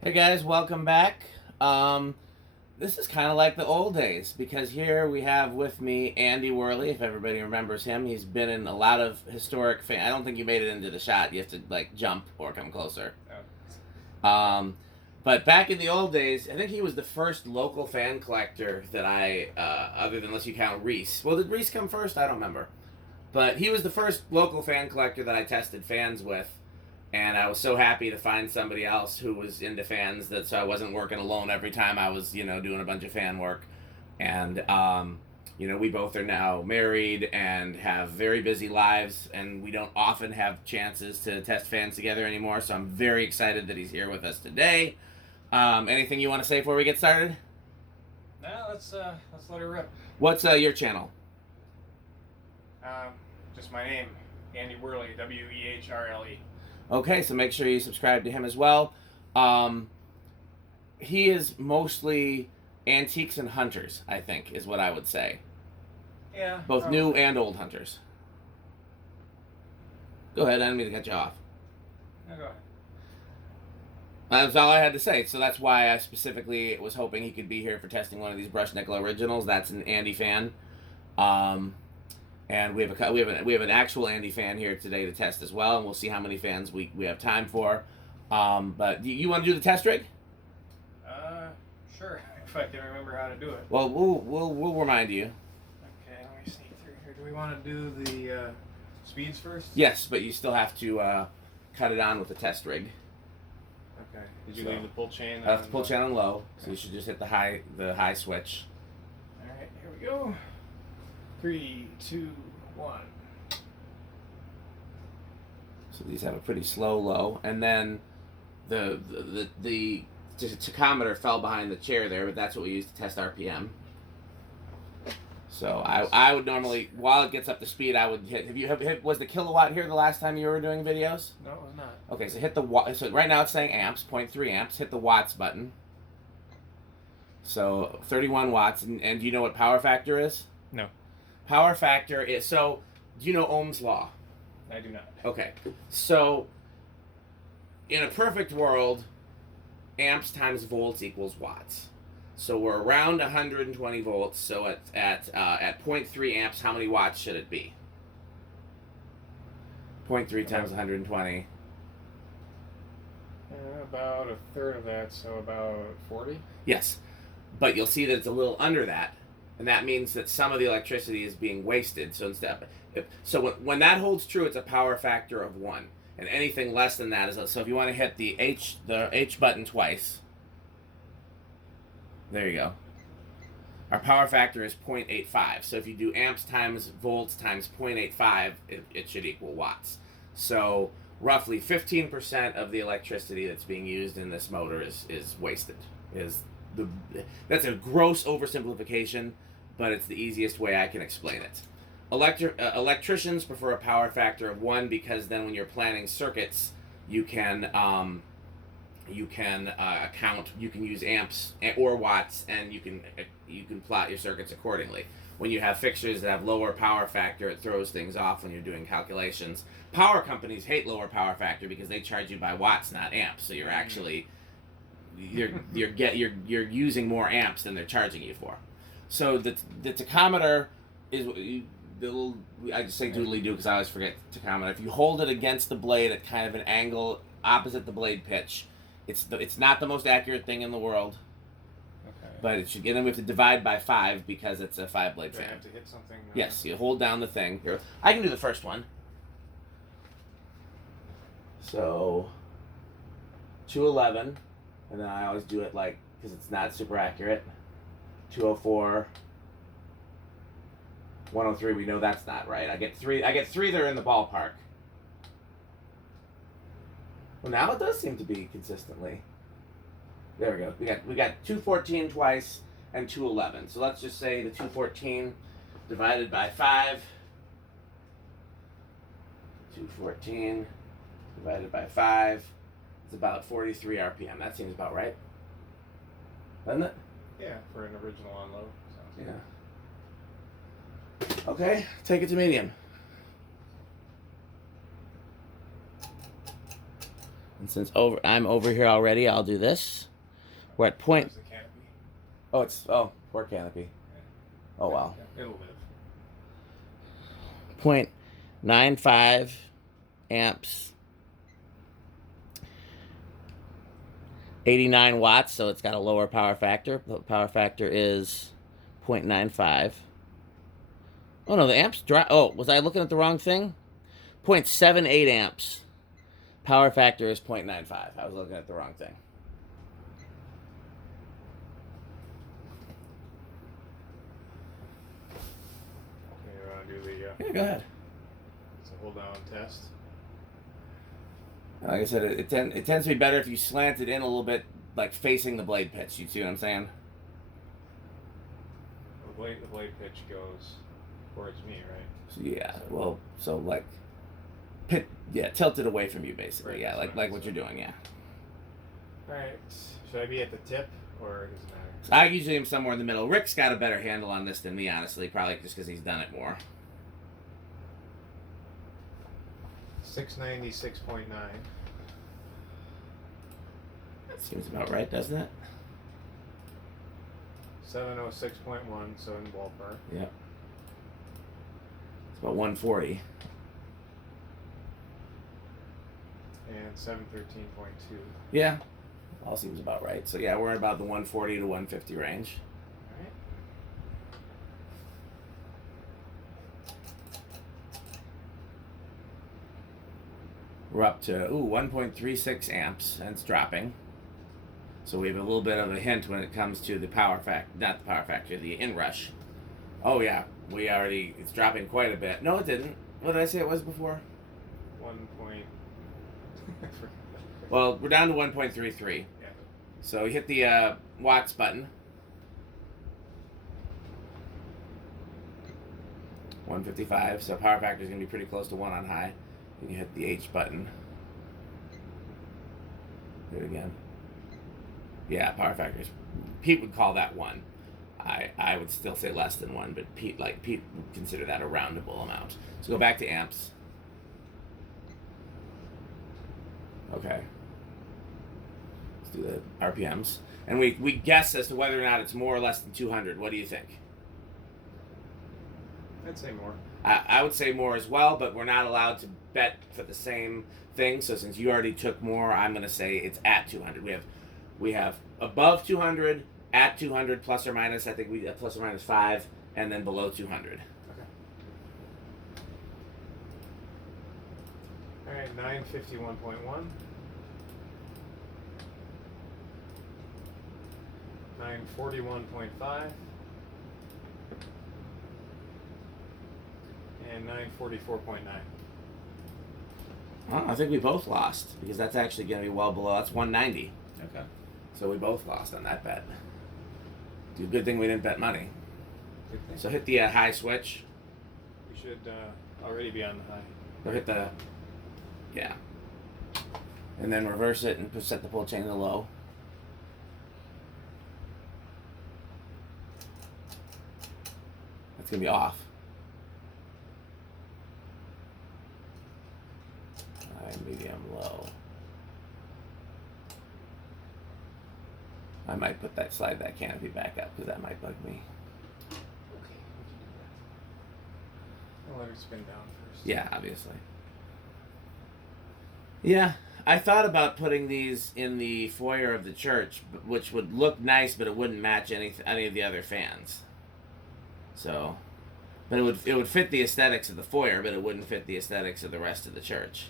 Hey guys, welcome back. This is kind of like the old days because here we have with me Andy Wehrle. If everybody remembers him, he's been in a lot of historic fan. I don't think you made it into the shot. You have to like jump or come closer. Oh. But back in the old days, I think he was the first local fan collector that other than unless you count Reese. Well, did Reese come first? I don't remember. But he was the first local fan collector that I tested fans with. And I was so happy to find somebody else who was into fans so I wasn't working alone every time I was, doing a bunch of fan work. And, we both are now married and have very busy lives, and we don't often have chances to test fans together anymore. So I'm very excited that he's here with us today. Anything you want to say before we get started? No, let's let her rip. What's your channel? Just my name, Andy Wehrle, Wehrle. Okay, so make sure you subscribe to him as well. He is mostly antiques and hunters, I think, is what I would say. Yeah. Both probably. new and old hunters. Go ahead, I didn't mean to cut you off. No, go ahead. That's all I had to say. So that's why I specifically was hoping he could be here for testing one of these brushed nickel originals. That's an Andy fan. And we have an actual Andy fan here today to test as well, and we'll see how many fans we have time for. But you want to do the test rig? Sure. If I can remember how to do it. Well, we'll remind you. Okay, let me sneak through here. Do we want to do the speeds first? Yes, but you still have to cut it on with the test rig. Okay. Did you leave the pull chain? I have to pull chain on low, so you should just hit the high switch. All right, here we go. 3, 2, 1. So these have a pretty slow low, and then the tachometer fell behind the chair there, but that's what we use to test RPM. So I would normally, while it gets up to speed, I would hit. Was the kilowatt here the last time you were doing videos? No, it was not. Okay, so hit the watt. So right now it's saying amps, 0.3 amps. Hit the watts button. So 31 watts, and do you know what power factor is? No. Power factor is, so do you know Ohm's law? I do not. Okay, so in a perfect world, amps times volts equals watts. So we're around 120 volts. So at 0.3 amps, how many watts should it be? 0.3 times 120. About a third of that, so about 40. Yes, but you'll see that it's a little under that, and that means that some of the electricity is being wasted. So when that holds true, it's a power factor of 1, and anything less than that is so. If you want to hit the H button twice, there you go. Our power factor is 0.85. So if you do amps times volts times 0.85, it should equal watts. So roughly 15% of the electricity that's being used in this motor is wasted. That's a gross oversimplification, but it's the easiest way I can explain it. Electricians prefer a power factor of 1 because then when you're planning circuits, you can count. You can use amps or watts, and you can plot your circuits accordingly. When you have fixtures that have lower power factor, it throws things off when you're doing calculations. Power companies hate lower power factor because they charge you by watts, not amps. So you're actually you're using more amps than they're charging you for. So the tachometer is I just say doodly do because I always forget tachometer. If you hold it against the blade at kind of an angle opposite the blade pitch, it's not the most accurate thing in the world. Okay. But it should get them. We have to divide by 5 because it's a 5-blade Do I fan. have to hit something? Yes, you hold down the thing. Here, I can do the first one. So 211, and then I always do it like because it's not super accurate. 204. 103. We know that's not right. I get three that are in the ballpark. Well, now it does seem to be consistently. There we go. We got 214 twice and 211. So let's just say the 214 divided by 5. 214 divided by 5 is about 43 RPM. That seems about right, doesn't it? Yeah, for an original on low. Sounds good. Yeah. Okay, take it to medium. And since I'm over here already, I'll do this. We're at point. Where's the canopy? Oh, poor canopy. Oh wow. It'll live. 0.95 amps. 89 watts, so it's got a lower power factor. The power factor is 0.95. Oh no, the amps drop. Oh, was I looking at the wrong thing? 0.78 amps. Power factor is 0.95. I was looking at the wrong thing. Okay, you want to do the Yeah, go ahead. so hold down test. Like I said, it tends to be better if you slant it in a little bit, like facing the blade pitch. You see what I'm saying? The blade pitch goes towards me, right? So, yeah. Well, so like, tilt it away from you, basically. Right, Yeah, like what you're doing. Yeah. All right. Should I be at the tip or does it matter? So I usually am somewhere in the middle. Rick's got a better handle on this than me, honestly. Probably just because he's done it more. 696.9. That seems about right, doesn't it? 706.1, so in ballpark. Yeah. It's about 140. And 713.2. Yeah. All seems about right. So yeah, we're at about the 140 to 150 range. Alright. We're up to 1.36 amps, and it's dropping. So we have a little bit of a hint when it comes to the power factor, not the power factor, the inrush. Oh yeah, it's dropping quite a bit. No, it didn't. What did I say it was before? 1 point. Well, we're down to 1.33. Yeah. So you hit the watts button. 155. So power factor is going to be pretty close to 1 on high. Then you hit the H button. Do it again. Yeah, power factors. Pete would call that 1. I would still say less than 1, but Pete would consider that a roundable amount. So go back to amps. Okay. Let's do the RPMs. And we guess as to whether or not it's more or less than 200. What do you think? I'd say more. I would say more as well, but we're not allowed to bet for the same thing. So since you already took more, I'm going to say it's at 200. We have above 200, at 200, plus or minus. I think we plus or minus 5, and then below 200. Okay. All right, 951.1. 941.5. And 944.9. Well, I think we both lost because that's actually going to be well below. That's 190. Okay. So we both lost on that bet. Good thing we didn't bet money. Good thing. So hit the high switch. We should already be on the high. Or hit the, yeah. And then reverse it and set the pull chain to low. That's going to be off. High, medium, low. I might slide that canopy back up because that might bug me. Okay, we can do that. I'll let it spin down first. Yeah, obviously. Yeah, I thought about putting these in the foyer of the church, which would look nice, but it wouldn't match any of the other fans. So, but it would fit the aesthetics of the foyer, but it wouldn't fit the aesthetics of the rest of the church.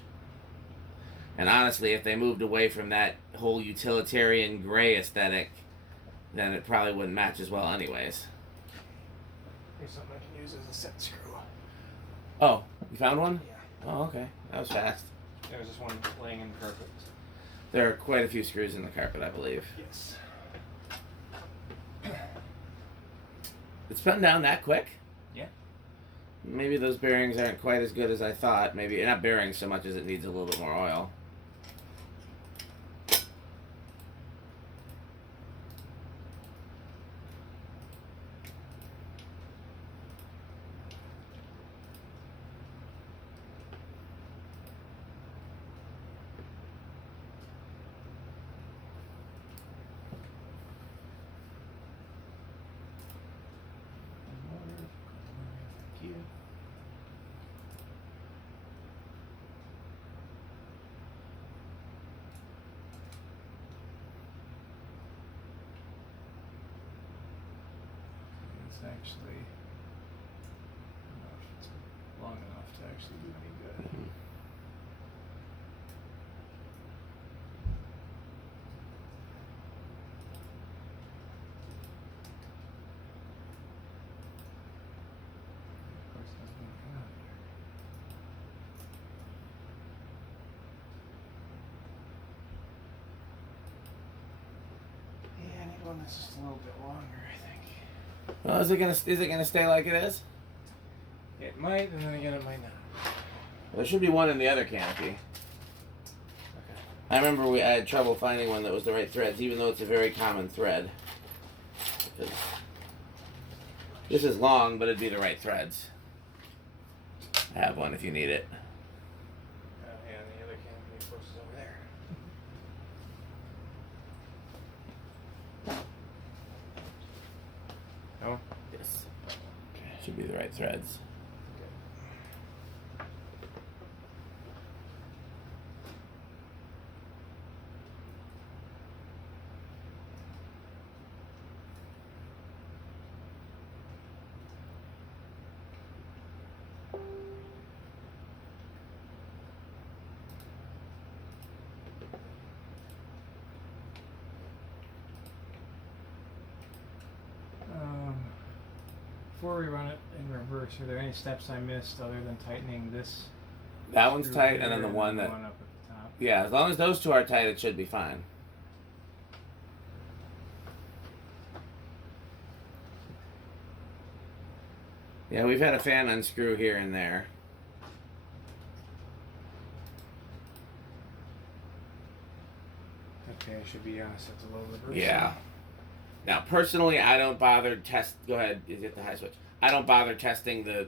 And honestly, if they moved away from that whole utilitarian gray aesthetic, then it probably wouldn't match as well anyways. Here's something I can use as a set screw. Oh, you found one? Yeah. Oh, okay. That was fast. There was just one laying in the carpet. There are quite a few screws in the carpet, I believe. Yes. It's been down that quick? Yeah. Maybe those bearings aren't quite as good as I thought. Maybe not bearings so much as it needs a little bit more oil. it's actually, I don't know if it's long enough to actually do any good. Of course, nothing will come out here. Yeah, I need one that's just a little bit longer, I think. Well, is it gonna stay like it is? It might, and then again, it might not. There should be one in the other canopy. Okay. I remember I had trouble finding one that was the right threads, even though it's a very common thread. Because this is long, but it'd be the right threads. I have one if you need it. Yeah, and the other canopy, of course, is over there. No? Yes. Okay. Should be the right threads. Before we run it in reverse, are there any steps I missed other than tightening this? That one's screw tight, here and then the one that... one up at the top? Yeah, as long as those two are tight, it should be fine. Yeah, we've had a fan unscrew here and there. Okay, I should be set to low reverse. Yeah. Now, personally, I don't bother Go ahead, is it the high switch? I don't bother testing the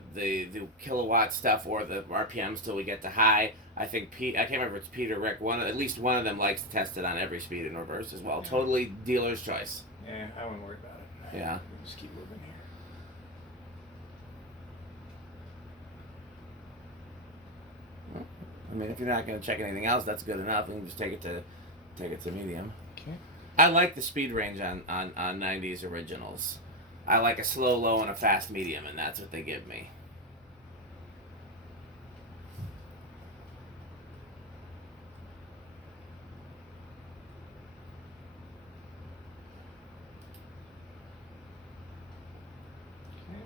kilowatt stuff or the RPMs till we get to high. I think I can't remember if it's Pete or Rick. At least one of them likes to test it on every speed in reverse as well. Yeah. Totally dealer's choice. Yeah, I wouldn't worry about it. Yeah. We'll just keep moving here. I mean, if you're not going to check anything else, that's good enough. You can just take it to medium. Okay. I like the speed range on 90s originals. I like a slow low and a fast medium, and that's what they give me. Okay.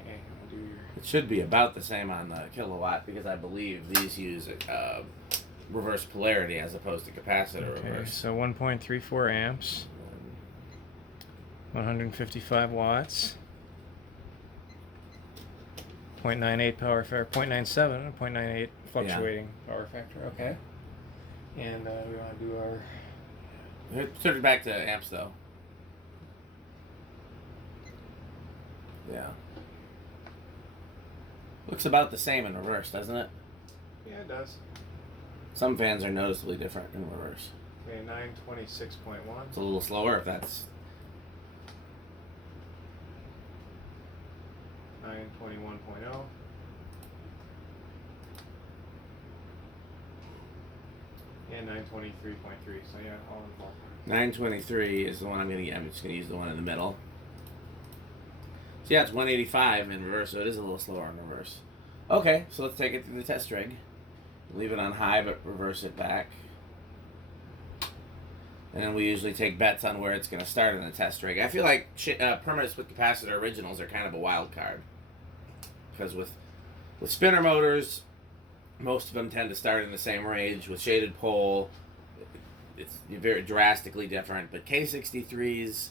Okay, I'll do your... It should be about the same on the kilowatt because I believe these use reverse polarity as opposed to capacitor Okay, reverse. so 1.34 amps, 155 watts, 0.98 power factor, 0.97 and 0.98 fluctuating power factor. Okay. And we want to do our... Turn it back to amps though. Yeah. Looks about the same in reverse, doesn't it? Yeah, it does. Some fans are noticeably different in reverse. Okay, 926.1. It's a little slower if that's... 921.0. And 923.3. So yeah, all in ballpark. 923 is the one I'm going to get. I'm just going to use the one in the middle. So yeah, it's 185 in reverse, so it is a little slower in reverse. Okay, so let's take it to the test rig. Leave it on high, but reverse it back. And then we usually take bets on where it's going to start in the test rig. I feel like permanent split capacitor originals are kind of a wild card. Because with spinner motors, most of them tend to start in the same range. With shaded pole, it's very drastically different. But K63s,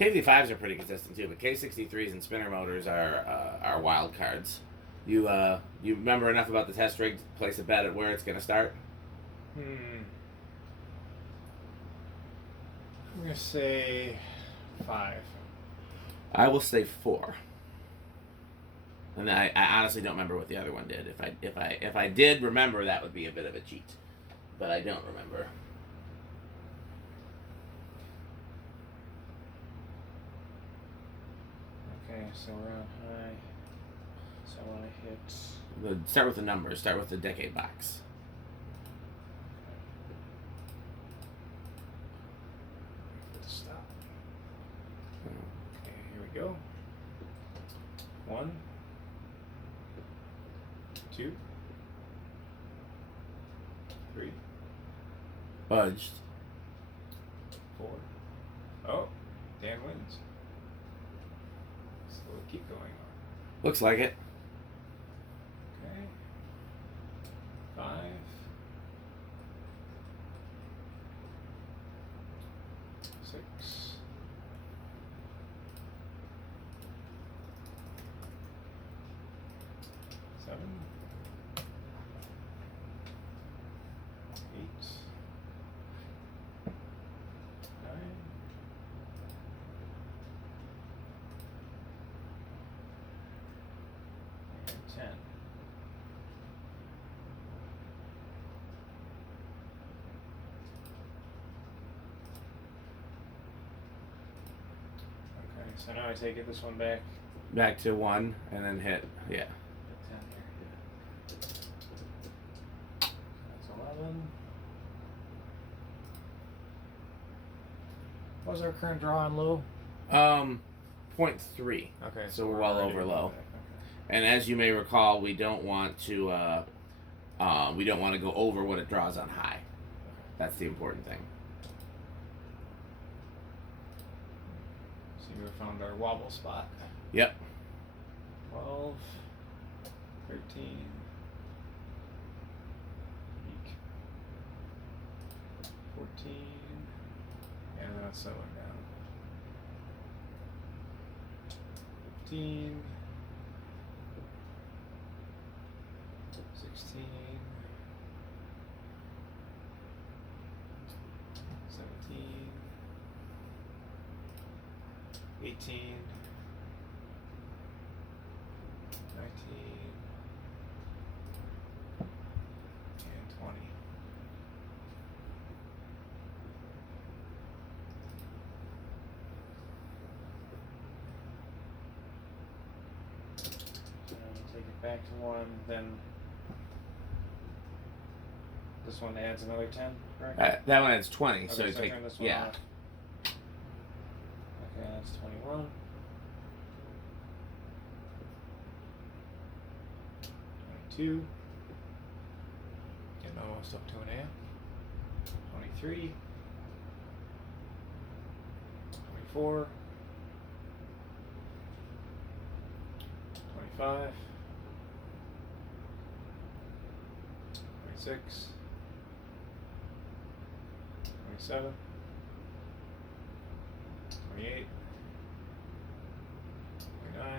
KV5s are pretty consistent too. But K63s and spinner motors are wild cards. You remember enough about the test rig to place a bet at where it's going to start? I'm going to say 5. I will say 4. And I honestly don't remember what the other one did. If I did remember, that would be a bit of a cheat. But I don't remember. Okay, so we're on high. So I want to hit. Start with the numbers. Start with the decade box. Stop. Okay, here we go. 1, 2, 3, Budged. 4. Oh, Dan wins. So we'll keep going on. Looks like it. Okay. 5. 6. 7. 8. 9. And 10. Okay, so now I take it this one back. Back to 1 and then hit. Yeah. Hit 10 here. That's 11. What was our current draw on low? 0.3. Okay, So we're well over low. Okay. And as you may recall, we don't want to go over what it draws on high. That's the important thing. So you found our wobble spot. Yep. 12, 13, eek, 14, and that's that one down. 15, 16, 17, 18, 19, and 20. So take it back to 1, then this one adds another 10, correct? That one adds 20. Okay, so you I take turn this one yeah. off. Okay, that's 21. 22. Getting almost up to an amp. 23. 24. 25. 26. 27. 28. 29.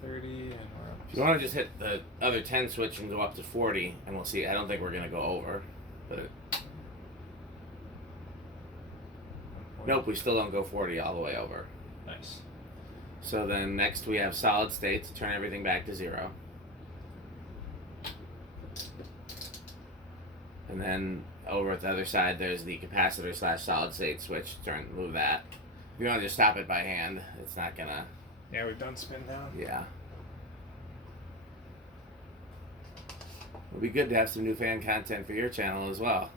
30, and we're up. If you want to just hit the other 10 switch and go up to 40, and we'll see. I don't think we're going to go over. But nope, we still don't go 40 all the way over. Nice. So then next we have solid state to turn everything back to 0. And then over at the other side, there's the capacitor / solid state switch. Move that. If you want to just stop it by hand, it's not going to. Yeah, we've done spin down. Yeah. It'll be good to have some new fan content for your channel as well.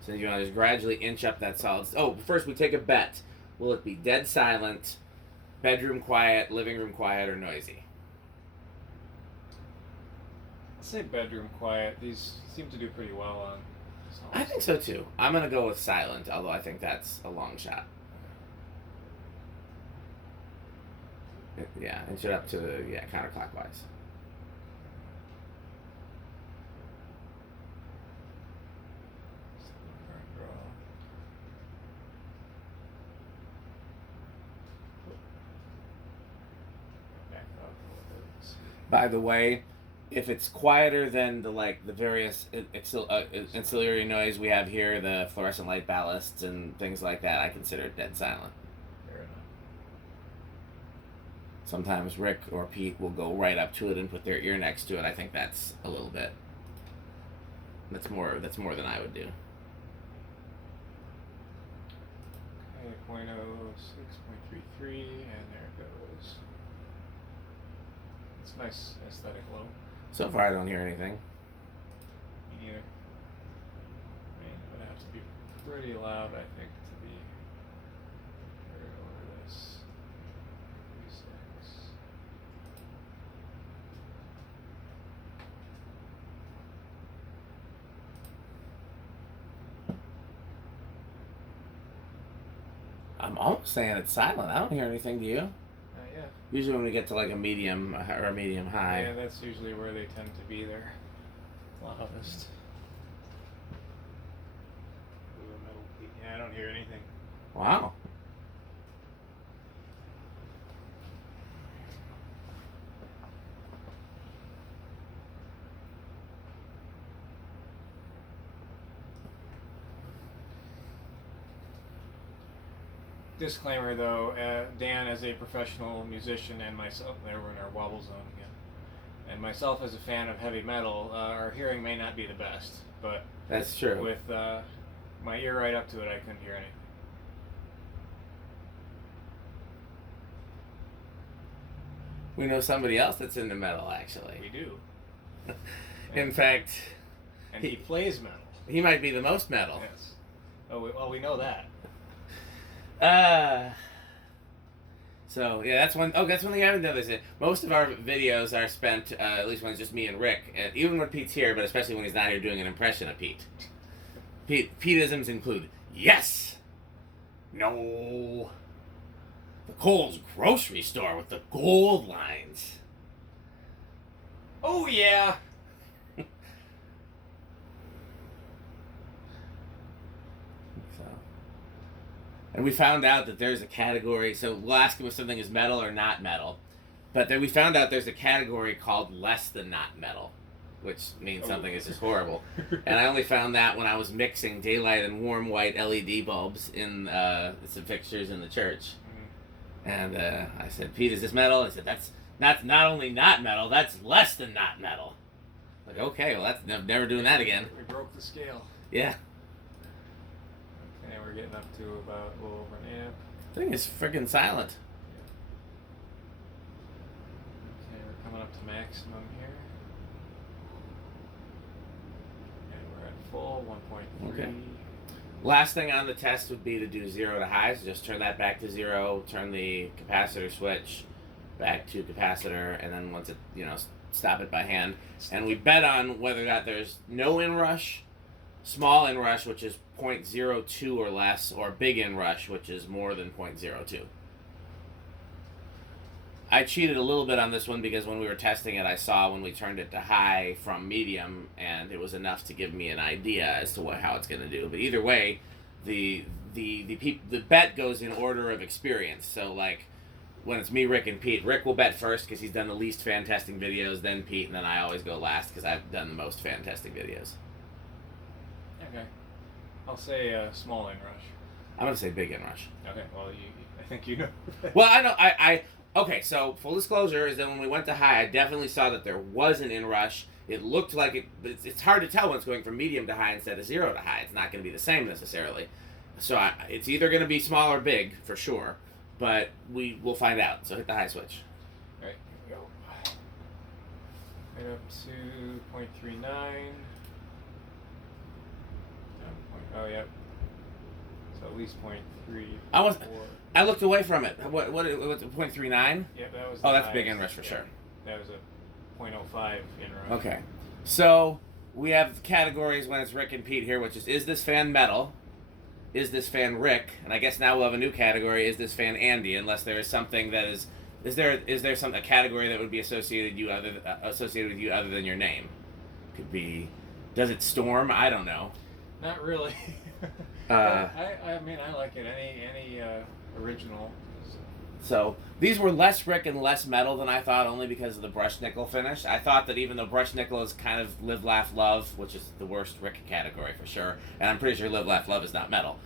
So you want to just gradually inch up that solid. Oh, first we take a bet. Will it be dead silent, bedroom quiet, living room quiet, or noisy? Let's say bedroom quiet. These seem to do pretty well on. I think so too. I'm going to go with silent, although I think that's a long shot. Yeah, inch it up to counterclockwise. By the way, if it's quieter than the various ancillary noise we have here, the fluorescent light ballasts and things like that, I consider it dead silent. Fair enough. Sometimes Rick or Pete will go right up to it and put their ear next to it. I think that's a little bit. That's more than I would do. Okay, 0.06, 0.33, and there it goes. It's a nice aesthetic low. So far, I don't hear anything. Me neither. I mean, it would have to be pretty loud, I think, to be carried over this. 36. I'm almost saying it's silent. I don't hear anything, do you? Yeah. Usually when we get to like a medium or a medium high. Yeah, that's usually where they tend to be their loudest. Ooh, a metal peak. Yeah, I don't hear anything. Wow. Disclaimer though, Dan as a professional musician and myself, there we're in our wobble zone again, and myself as a fan of heavy metal, our hearing may not be the best, but That's true. with my ear right up to it, I couldn't hear anything. We know somebody else that's into metal, actually. We do. In fact, And he plays metal. he might be the most metal. Yes. Oh, we know that. So yeah, that's one. Oh, that's one thing I haven't done. Is most of our videos are spent, at least when it's just me and Rick, and even when Pete's here, but especially when he's not here doing an impression of Pete. Pete-isms include yes, no, the Kohl's grocery store with the gold lines. Oh yeah. And we found out that there's a category, so we'll ask him if something is metal or not metal. But then we found out there's a category called less than not metal, which means something is just horrible. And I only found that when I was mixing daylight and warm white LED bulbs in some fixtures in the church. And I said, Pete, is this metal? I said, that's not only not metal, that's less than not metal. Like, okay, well, that's never doing that again. We broke the scale. Yeah. Okay, we're getting up to about a little over an amp. Thing is freaking silent. Okay, we're coming up to maximum here. And we're at full 1.3. Okay. Last thing on the test would be to do 0 to high, so just turn that back to 0, turn the capacitor switch back to capacitor, and then once it, stop it by hand. And we bet on whether or not there's no inrush, small inrush, which is 0.02 or less, or big inrush, which is more than 0.02. I cheated a little bit on this one because when we were testing it, I saw when we turned it to high from medium, and it was enough to give me an idea as to how it's going to do. But either way, the bet goes in order of experience. So like when it's me, Rick, and Pete, Rick will bet first because he's done the least fan testing videos, then Pete, and then I always go last because I've done the most fan testing videos. Okay. I'll say small inrush. I'm going to say big inrush. Okay, well, I think you know. Well, I know, okay, so full disclosure is that when we went to high, I definitely saw that there was an inrush. It looked like it's hard to tell when it's going from medium to high instead of 0 to high. It's not going to be the same necessarily. So it's either going to be small or big for sure, but we'll find out. So hit the high switch. All right, here we go. Right up to 0.39. Oh, yep. So at least 0.3. I looked away from it. What 0.39? Yeah, that was. Oh, that's big inrush for sure. That was a 0.05 inrush. Okay, so we have categories when it's Rick and Pete here, which is this fan metal? Is this fan Rick? And I guess now we'll have a new category. Is this fan Andy? Unless there is something that is there a category that would be associated with you other than your name? Could be. Does it storm? I don't know. Not really. I mean, I like it. Any original. So these were less Rick and less metal than I thought, only because of the brushed nickel finish. I thought that even though brushed nickel is kind of live, laugh, love, which is the worst Rick category for sure, and I'm pretty sure live, laugh, love is not metal.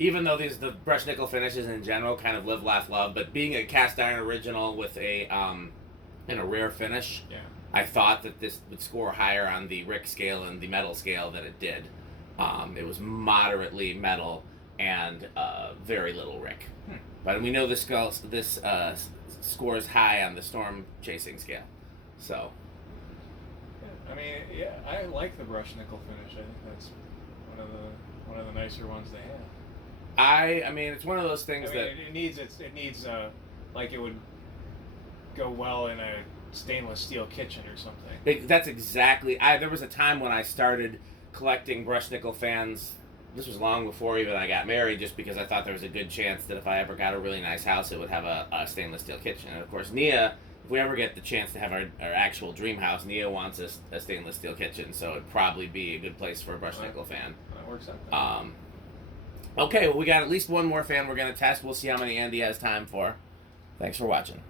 Even though the brushed nickel finishes in general kind of live, laugh, love, but being a cast iron original with a rare finish. Yeah. I thought that this would score higher on the Rick scale and the metal scale than it did. It was moderately metal and very little Rick. But we know this scores high on the storm chasing scale. So. I mean, yeah, I like the brushed nickel finish. I think that's one of the nicer ones they have. I mean, it's one of those things that it needs like it would go well in a stainless steel kitchen or something. That's exactly. There was a time when I started collecting brushed nickel fans. This was long before even I got married, just because I thought there was a good chance that if I ever got a really nice house, it would have a stainless steel kitchen. And of course, Nia, if we ever get the chance to have our actual dream house, Nia wants a stainless steel kitchen, so it'd probably be a good place for a brushed nickel fan. That works out. Okay, well, we got at least one more fan we're going to test. We'll see how many Andy has time for. Thanks for watching.